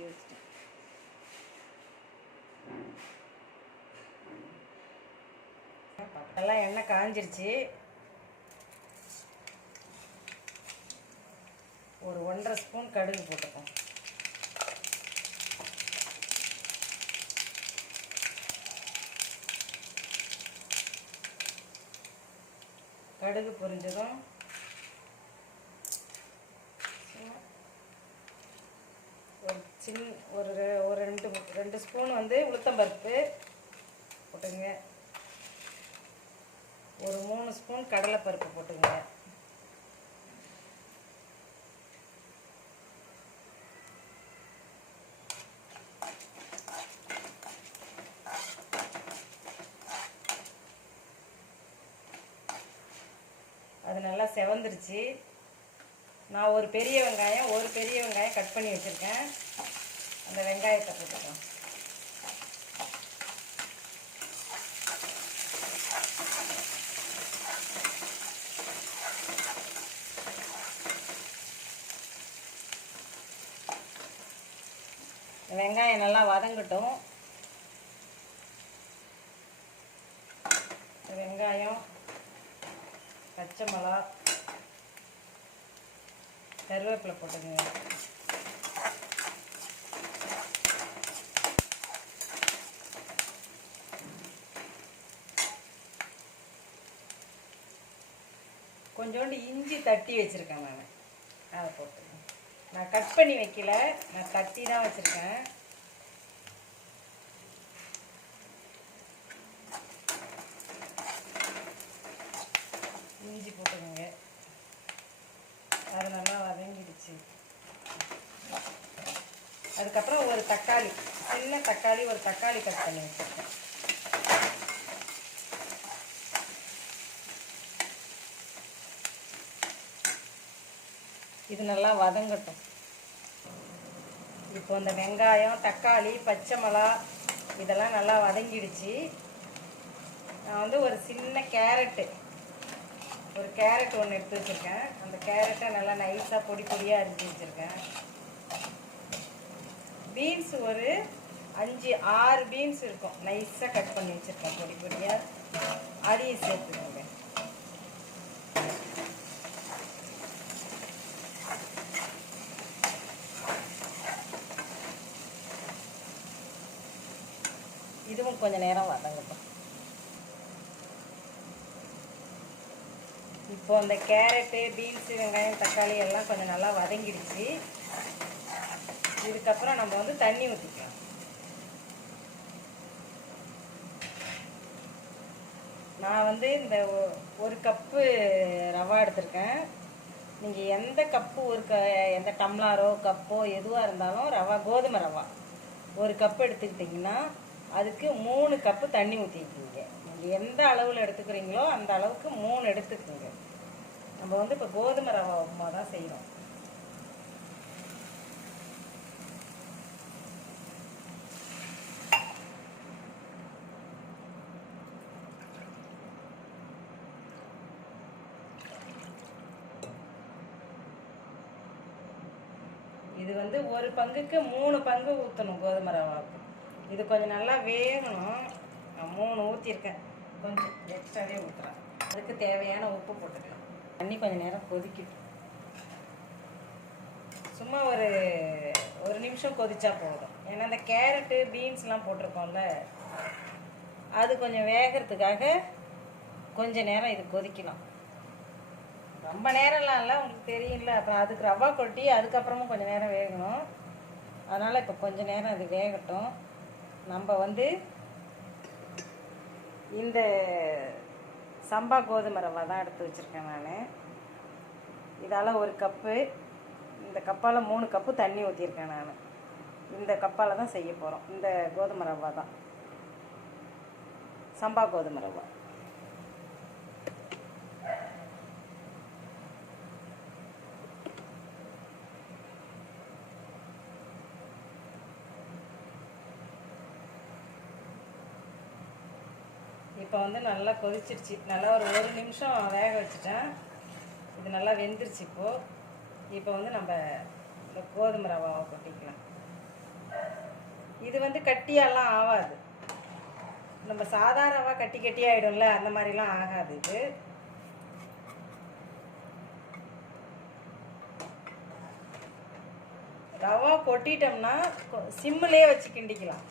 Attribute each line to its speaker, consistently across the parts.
Speaker 1: தூக்கி வச்சிட்டேன்
Speaker 2: எல்லாம் எண்ணெய் காஞ்சிருச்சு. ஒரு ஒன்றரை ஸ்பூன் கடுகு போட்டுக்கோம் கடுகு பொரிஞ்சதும் ஒரு சின்ன ஒரு ரெ- ஒரு ரெண்டு ரெண்டு ஸ்பூன் வந்து உளுத்தம்பருப்பு போட்டுங்க. ஒரு மூணு ஸ்பூன் கடலைப்பருப்பு போட்டுங்க. அது நல்லா செவந்துருச்சு. நான் ஒரு பெரிய வெங்காயம் ஒரு பெரிய வெங்காயம் கட் பண்ணி வச்சுருக்கேன். அந்த வெங்காயத்தை போட்டுக்கலாம். வெங்காயம் நல்லா வதங்கட்டும். வெங்காயம் பச்சை மிளகா கருவேப்பிலை போட்டுக்கோங்க. கொஞ்சோண்டு இஞ்சி தட்டி வச்சுருக்கேன் நான். அதை போட்டுக்கோங்க நான் கட் பண்ணி வைக்கல. நான் தட்டி தான் வச்சுருக்கேன். இஞ்சி போட்டுக்கோங்க. அது நல்லா வதங்கிடுச்சு. அதுக்கப்புறம் ஒரு தக்காளி சின்ன தக்காளி ஒரு தக்காளி கட் பண்ணி வச்சுருக்கேன். இது நல்லா வதங்கட்டும். இப்போ இந்த வெங்காயம் தக்காளி பச்சை மிளகா இதெல்லாம் நல்லா வதங்கிடுச்சு. நான் வந்து ஒரு சின்ன கேரட்டு ஒரு கேரட் ஒன்று எடுத்து வச்சுருக்கேன். அந்த கேரட்டை நல்லா நைஸாக பொடி பொடியாக அரிஞ்சு வச்சுருக்கேன். பீன்ஸ் ஒரு அஞ்சு ஆறு பீன்ஸ் இருக்கும். நைஸாக கட் பண்ணி வச்சுருக்கேன் பொடி பொடியாக அதையும் சேர்த்துக்கோங்க. கொஞ்சம் கொஞ்ச நேரம் வதங்கட்டும். இப்போ அந்த கேரட்டு பீன்ஸு வெங்காயம் தக்காளி எல்லாம் கொஞ்சம் நல்லா வதங்கிடுச்சு. இதுக்கப்புறம் நம்ம வந்து தண்ணி ஊற்றிக்கலாம் நான் வந்து இந்த ஒ- ஒரு கப்பு ரவா எடுத்திருக்கேன். நீங்கள் எந்த கப்பு ஒரு க எந்த டம்ளாரோ கப்போ எதுவாக இருந்தாலும் ரவா கோதுமை ரவா ஒரு கப்பு எடுத்துக்கிட்டிங்கன்னா அதுக்கு மூணு கப்பு தண்ணி ஊற்றிக்கிங்க நீங்கள் எந்த அளவில் எடுத்துக்கிறீங்களோ அந்த அளவுக்கு மூணு எடுத்துக்கோங்க. நம்ம வந்து இப்போ கோதுமை ரவா உப்புமா தான் செய்கிறோம் இது வந்து ஒரு பங்குக்கு மூணு பங்கு ஊற்றணும் கோதுமை ரவாவுக்கு இது கொஞ்சம் நல்லா வேகணும். நான் மூணு ஊற்றிருக்கேன் கொஞ்சம் எக்ஸ்ட்ராவே ஊற்றுறேன் அதுக்கு தேவையான உப்பு போட்டுக்கலாம். தண்ணி கொஞ்சம் நேரம் கொதிக்கட்டும். சும்மா ஒரு ஒரு நிமிஷம் கொதிச்சா போதும். ஏன்னா இந்த கேரட்டு பீன்ஸ்லாம் போட்டிருக்கோம்ல அது கொஞ்சம் வேகிறதுக்காக கொஞ்ச நேரம் இது கொதிக்கணும். ரொம்ப நேரம்லாம் இல்லை உங்களுக்கு தெரியல அப்புறம் அதுக்கு ரவா கொட்டி அதுக்கப்புறமும் கொஞ்சம் நேரம் வேகணும். அதனால் இப்போ கொஞ்சம் நேரம் அது வேகட்டும். நம்ம வந்து இந்த சம்பா கோதுமை ரவா தான் எடுத்து வச்சுருக்கேன் நான். இதால் ஒரு கப்பு இந்த கப்பால் மூணு கப்பு தண்ணி ஊற்றிருக்கேன் நான். இந்த கப்பால் தான் செய்ய போகிறோம் இந்த கோதுமை ரவா தான். சம்பா கோதுமை ரவா. இப்போ வந்து நல்லா கொதிச்சிருச்சு. நல்லா ஒரு ஒரு நிமிஷம் வேக வச்சுட்டேன். இது நல்லா வெந்துருச்சு இப்போது இப்போ வந்து நம்ம இந்த கோதுமை ரவாவை கொட்டிக்கலாம். இது வந்து கட்டியாலாம் ஆகாது. நம்ம சாதாரணமாக கட்டி கட்டி ஆகிடும்ல அந்த மாதிரிலாம் ஆகாது இது. ரவா கொட்டிட்டோம்னா சிம்மிலே வச்சு கிண்டிக்கலாம்.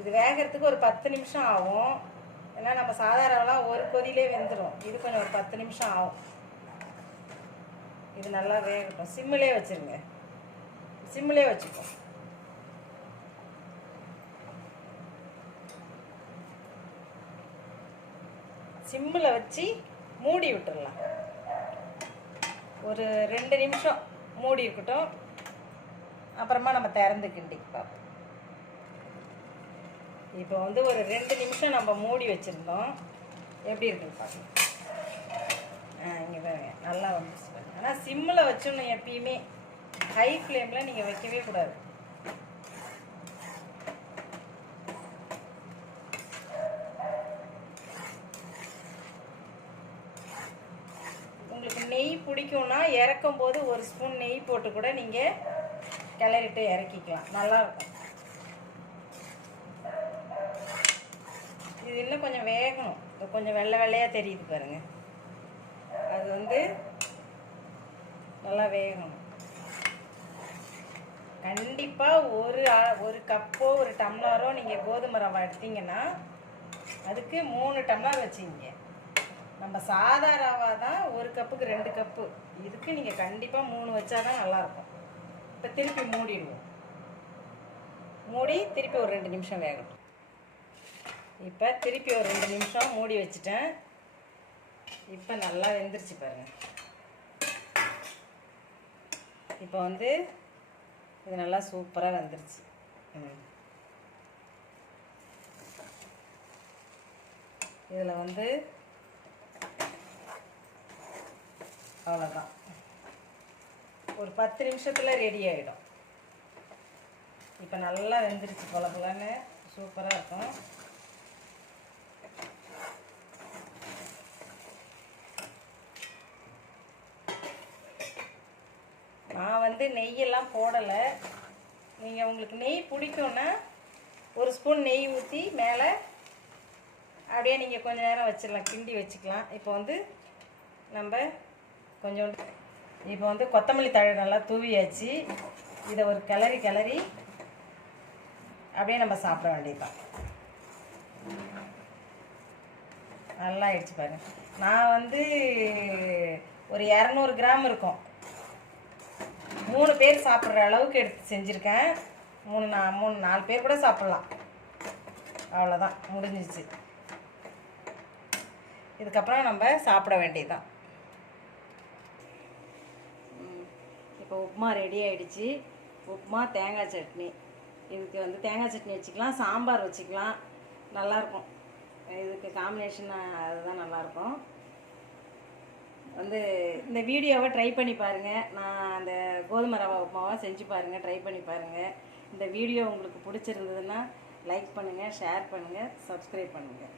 Speaker 2: இது வேகிறதுக்கு ஒரு பத்து நிமிஷம் ஆகும். ஏன்னா நம்ம சாதாரணலாம் ஒரு கொதியிலே வெந்துடும் இது கொஞ்சம் ஒரு பத்து நிமிஷம் ஆகும். இது நல்லா வேகட்டும். சிம்மிலே வச்சுருங்க. சிம்மிலே வச்சுக்கோ சிம்மில் வச்சு மூடி விட்டுடலாம். ஒரு ரெண்டு நிமிஷம் மூடி இருக்கட்டும். அப்புறமா நம்ம திறந்து கிண்டிக்கலாம். இப்போ வந்து ஒரு ரெண்டு நிமிஷம் நம்ம மூடி வச்சுருந்தோம். எப்படி இருக்குன்னு பார்க்கலாம் ஆ இங்கே பாருங்க. நல்லா வந்துச்சு பாருங்க. ஆனால் சிம்மில் வச்சிடணும் எப்பயுமே ஹை ஃப்ளேமில் நீங்கள் வைக்கவே கூடாது. உங்களுக்கு நெய் பிடிக்கும்னா இறக்கும் போது ஒரு ஸ்பூன் நெய் போட்டு கூட நீங்கள் கிளறிட்டு இறக்கிக்கலாம். நல்லாயிருக்கும் இது இன்னும் கொஞ்சம் வேகணும். கொஞ்சம் வெள்ளை வெள்ளையாக தெரியுது பாருங்க. அது வந்து நல்லா வேகணும். கண்டிப்பாக ஒரு ஆ- ஒரு கப்போ ஒரு டம்ளரோ நீங்கள் கோதுமை ரவை எடுத்தீங்கன்னா அதுக்கு மூணு டம்ளர் வச்சுங்க நம்ம சாதா ரவா தான் ஒரு கப்புக்கு ரெண்டு கப்பு. இதுக்கு நீங்கள் கண்டிப்பாக மூணு வச்சாதான் நல்லாயிருக்கும். இப்போ திருப்பி மூடிடுவோம். மூடி திருப்பி ஒரு ரெண்டு நிமிஷம் வேகட்டும் இப்போ திருப்பி ஒரு ரெண்டு நிமிஷம் மூடி வச்சுட்டேன். இப்போ நல்லா வெந்துருச்சு பாருங்கள் இப்போ வந்து இது நல்லா சூப்பராக வெந்துருச்சு. ம். இதில் வந்து அவ்வளோதான் ஒரு பத்து நிமிஷத்தில் ரெடி ஆகிடும் இப்போ நல்லா வெந்துருச்சு போல சூப்பராக இருக்கும். நான் வந்து நெய்யெல்லாம் போடலை. நீங்கள் உங்களுக்கு நெய் பிடிக்கும்னா ஒரு ஸ்பூன் நெய் ஊற்றி மேலே அப்படியே நீங்கள் கொஞ்ச நேரம் வச்சிடலாம். கிண்டி வச்சுக்கலாம். இப்போ வந்து நம்ம கொஞ்சோண்டு இப்போ வந்து கொத்தமல்லி தழை நல்லா தூவியாச்சு. இதை ஒரு கிளறி கிளறி அப்படியே நம்ம சாப்பிட வேண்டியதுதான். நல்லா ஆயிடுச்சு பாருங்க. நான் வந்து ஒரு இரநூறு கிராம் இருக்கும். மூணு பேர் சாப்பிட்ற அளவுக்கு எடுத்து செஞ்சுருக்கேன். மூணு நா மூணு நாலு பேர் கூட சாப்பிட்லாம். அவ்வளோதான் முடிஞ்சிச்சு இதுக்கப்புறம் நம்ம சாப்பிட வேண்டியதுதான். இப்போ உப்புமா ரெடி ஆகிடுச்சு உப்புமா தேங்காய் சட்னி. இதுக்கு வந்து தேங்காய் சட்னி வச்சுக்கலாம் சாம்பார் வச்சுக்கலாம். நல்லாயிருக்கும் இதுக்கு காம்பினேஷன் அதுதான் நல்லாயிருக்கும் வந்து இந்த வீடியோவை ட்ரை பண்ணி பாருங்கள் நான் அந்த கோதுமை ரவா உப்புமாவை செஞ்சு பாருங்கள் ட்ரை பண்ணி பாருங்கள் இந்த வீடியோ உங்களுக்கு பிடிச்சிருந்ததுன்னா லைக் பண்ணுங்கள் ஷேர் பண்ணுங்கள் சப்ஸ்கிரைப் பண்ணுங்கள்